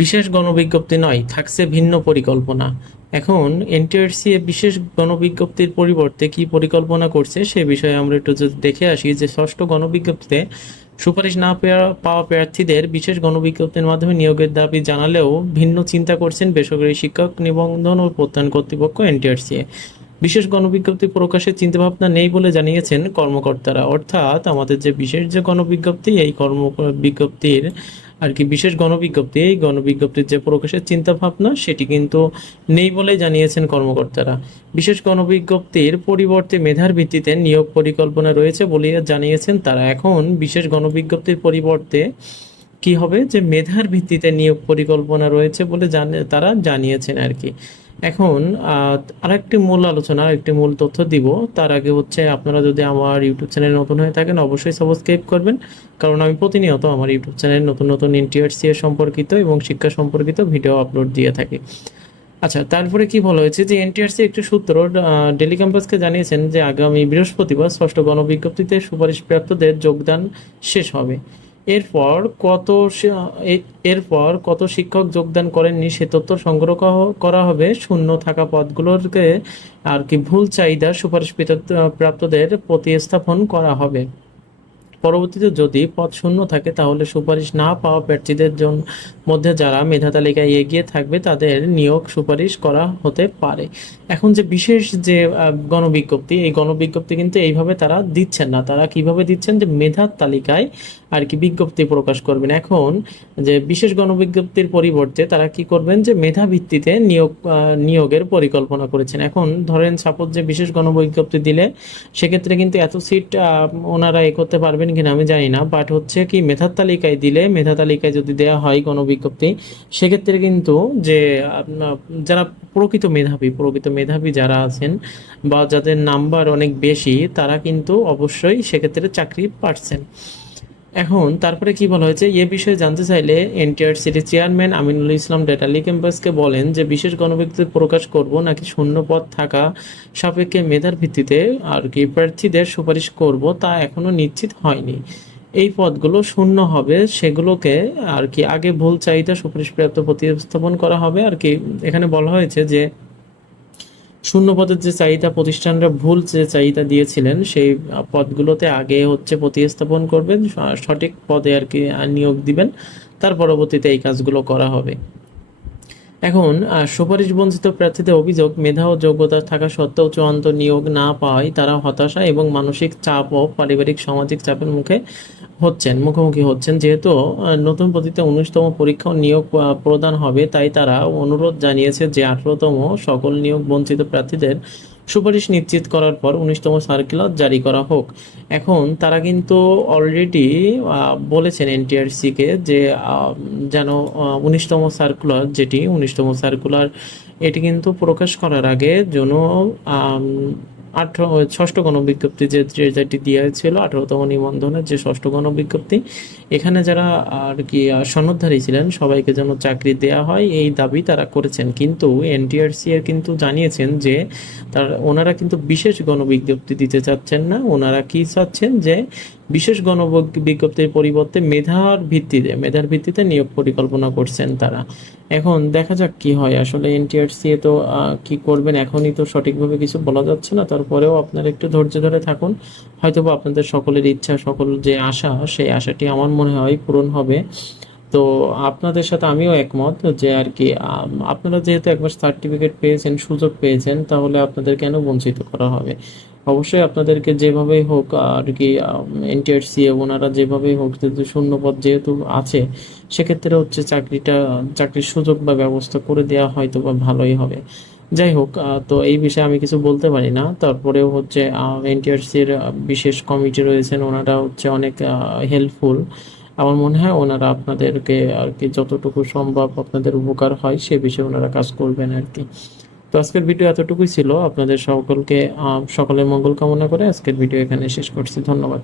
বিশেষ গণবিজ্ঞপ্তি নয়, থাকছে ভিন্ন পরিকল্পনা। এখন এনটিআরসি বিশেষ গণবিজ্ঞপ্তির পরিবর্তে কি পরিকল্পনা করছে সে বিষয়ে আমরা একটু দেখে আসি যে ষষ্ঠ গণবিজ্ঞপ্তিতে সুপারিশ না পাওয়া প্রার্থীদের বিশেষ গণবিজ্ঞপ্তির মাধ্যমে নিয়োগের দাবি জানালেও ভিন্ন চিন্তা করছেন বেসরকারি শিক্ষক নিবন্ধন ও প্রত্যয়ন কর্তৃপক্ষ এনটিআরসি বিশেষ গণবিজ্ঞপ্তি প্রকাশের চিন্তাভাবনা নেই বলে জানিয়েছেন কর্মকর্তারা। অর্থাৎ আমাদের যে বিশেষ যে গণবিজ্ঞপ্তি, এই কর্ম, বিজ্ঞপ্তির আর কি বিশেষ গণবিজ্ঞপ্তি, এই গণবিজ্ঞপ্তির যে প্রকাশের চিন্তা ভাবনা সেটি কিন্তু নেই বলে জানিয়েছেন কর্মকর্তারা। বিশেষ গণবিজ্ঞপ্তির পরিবর্তে মেধার ভিত্তিতে নিয়োগ পরিকল্পনা রয়েছে বলে জানিয়েছেন তারা। এখন বিশেষ গণবিজ্ঞপ্তির পরিবর্তে কি হবে? যে মেধার ভিত্তিতে নিয়োগ পরিকল্পনা রয়েছে বলে জানে তারা জানিয়েছেন আর কি। এখন আরেকটি মূল আলোচনা, আরেকটি মূল তথ্য দিব। তার আগে হচ্ছে আপনারা যদি আমার ইউটিউব চ্যানেল নতুন হয়ে থাকেন, অবশ্যই সাবস্ক্রাইব করবেন। কারণ আমি প্রতিনিয়ত আমার ইউটিউব চ্যানেল নতুন নতুন এনটিআরসি এর সম্পর্কিত এবং শিক্ষা সম্পর্কিত ভিডিও আপলোড দিয়ে থাকি। আচ্ছা তারপরে কি বলা হয়েছে যে এনটিআরসি একটি সূত্র ডেলি ক্যাম্পাসকে জানিয়েছেন যে আগামী বৃহস্পতিবার ষষ্ঠ গণবিজ্ঞপ্তিতে সুপারিশপ্রাপ্তদের যোগদান শেষ হবে। এরপর কত এরপর কত শিক্ষক যোগদান করেননি সে তথ্য সংগ্রহ করা- হবে। শূন্য থাকা পদগুলোকে আর কি ভুল চাহিদা সুপারিশ প্রাপ্তদের প্রতিস্থাপন করা হবে। পরবর্তীতে যদি পদ শূন্য থাকে, তাহলে সুপারিশ না পাওয়া প্রার্থীদের মধ্যে যারা মেধা তালিকায় এগিয়ে থাকবে, তাদের নিয়োগ সুপারিশ করা হতে পারে। এখন যে বিশেষ যে গণবিজ্ঞপ্তি, এই গণবিজ্ঞপ্তি কিন্তু এইভাবে তারা দিচ্ছেন না। তারা কীভাবে দিচ্ছেন যে মেধার তালিকায় আর কি বিজ্ঞপ্তি প্রকাশ করবেন। এখন যে বিশেষ গণবিজ্ঞপ্তির পরিবর্তে তারা কি করবেন যে মেধা ভিত্তিতে নিয়োগ নিয়োগের পরিকল্পনা করেছেন। এখন ধরেন সাপোজ যে বিশেষ গণবিজ্ঞপ্তি দিলে, সেক্ষেত্রে কিন্তু এত সিট ওনারা এ করতে পারবেন কিনা আমি জানি না বাট হচ্ছে কি মেধার তালিকায় দিলে মেধা তালিকায় যদি দেওয়া হয় কোনো বিজ্ঞপ্তি, সেক্ষেত্রে কিন্তু যে যারা প্রকৃত মেধাবী প্রকৃত মেধাবী যারা আছেন বা যাদের নাম্বার অনেক বেশি, তারা কিন্তু অবশ্যই সেক্ষেত্রে চাকরি পাচ্ছেন এখন তারপরে কি বলা হয়েছে? এ বিষয়ে জানতে চাইলে এনটিআরসির চেয়ারম্যান আমিনুল ইসলাম ডেটালি ক্যাম্পাসকে বলেন যে, বিশেষ গণবিজ্ঞপ্তি প্রকাশ করব নাকি শূন্য পদ থাকা সাপেক্ষে মেধার ভিত্তিতে আর কি প্রার্থীদের সুপারিশ করব তা এখনও নিশ্চিত হয়নি। এই পদগুলো শূন্য হবে, সেগুলোকে আর কি আগে ভুল চাহিদা সুপারিশ প্রাপ্ত প্রতিস্থাপন করা হবে। আর কি এখানে বলা হয়েছে যে শূন্য পদের যে চাহিদা প্রতিষ্ঠানরা ভুল যে চাহিদা দিয়েছিলেন, সেই পদগুলোতে আগে হচ্ছে প্রতিস্থাপন করবেন সঠিক পদে আর কি নিয়োগ দিবেন। তার পরবর্তীতে এই কাজগুলো করা হবে। এখন সুপারিশ বঞ্চিত প্রার্থীদের অভিযোগ, মেধা ও যোগ্যতা থাকা সত্ত্বেও চূড়ান্ত নিয়োগ না পাওয়ায় তারা হতাশা এবং মানসিক চাপ ও পারিবারিক সামাজিক চাপের মুখে হচ্ছেন, মুখোমুখি হচ্ছেন। যেহেতু নতুন পদ্ধতিতে উনিশতম পরীক্ষা নিয়োগ প্রদান হবে, তাই তারা অনুরোধ জানিয়েছে যে আঠারোতম সকল নিয়োগ বঞ্চিত প্রার্থীদের সুপারিশ নিশ্চিত করার পর উনিশতম সার্কুলার জারি করা হোক। এখন তারা কিন্তু অলরেডি বলেছেন এনটিআরসিকে যে যেন উনিশতম সার্কুলার যেটি, উনিশতম সার্কুলার এটি কিন্তু প্রকাশ করার আগে যেন আঠারো ষষ্ঠ গণবিজ্ঞপ্তি যে যে যেটি দিয়েছিল আঠারোতম নিবন্ধনের যে ষষ্ঠ গণবিজ্ঞপ্তি, এখানে যারা আর কি সনদধারী ছিলেন, সবাইকে যেন চাকরি দেয়া হয়, এই দাবি তারা করেছেন। কিন্তু এনটিআরসি এর কিন্তু জানিয়েছেন যে, তার, ওনারা কিন্তু বিশেষ গণবিজ্ঞপ্তি দিতে চাচ্ছেন না। ওনারা কি চাচ্ছেন যে, বিশেষ গণ বিজ্ঞপ্তির পরিবর্তে মেধার ভিত্তিতে মেধার ভিত্তিতে নিয়োগ পরিকল্পনা করছেন তারা। এখন দেখা যাক কি হয়। আসলে এনটিআরসি তো কি করবেন? এখনই তো সঠিকভাবে কিছু বলা যাচ্ছে না। তারপরেও আপনারা একটু ধৈর্য ধরে থাকুন। হয়তোবা আপনাদের সকলের ইচ্ছা, সকল যে আশা, সেই আশাটি আমার মনে হয় পূরণ হবে। তো আপনাদের সাথে আমিও একমত যে আর কি আপনারা যেহেতু একবার সার্টিফিকেট পেয়েছেন, সুযোগ পেয়েছেন, তাহলে আপনাদের কেন বঞ্চিত করা হবে? অবশ্যই আপনাদেরকে যেভাবেই হোক আর কি এনটিআরসি ওনারা যেভাবেই হোক, যেহেতু শূন্য পদ যেহেতু আছে, সেক্ষেত্রে হচ্ছে চাকরিটা, চাকরির সুযোগ বা ব্যবস্থা করে দেওয়া হয়তো বা ভালোই হবে। যাই হোক তো এই বিষয়ে আমি কিছু বলতে পারি না। তারপরেও হচ্ছে এনটিআরসির বিশেষ কমিটি রয়েছেন, ওনারা হচ্ছে অনেক হেল্পফুল আমার মনে হয় ওনারা আপনাদেরকে আর কি যতটুকু সম্ভব আপনাদের উপকার হয়, সে বিষয়ে ওনারা কাজ করবেন আর কি। তো আজকের ভিডিও এতটুকুই ছিল। আপনাদের সকলকে সকলের মঙ্গল কামনা করে আজকের ভিডিও এখানে শেষ করছি। ধন্যবাদ।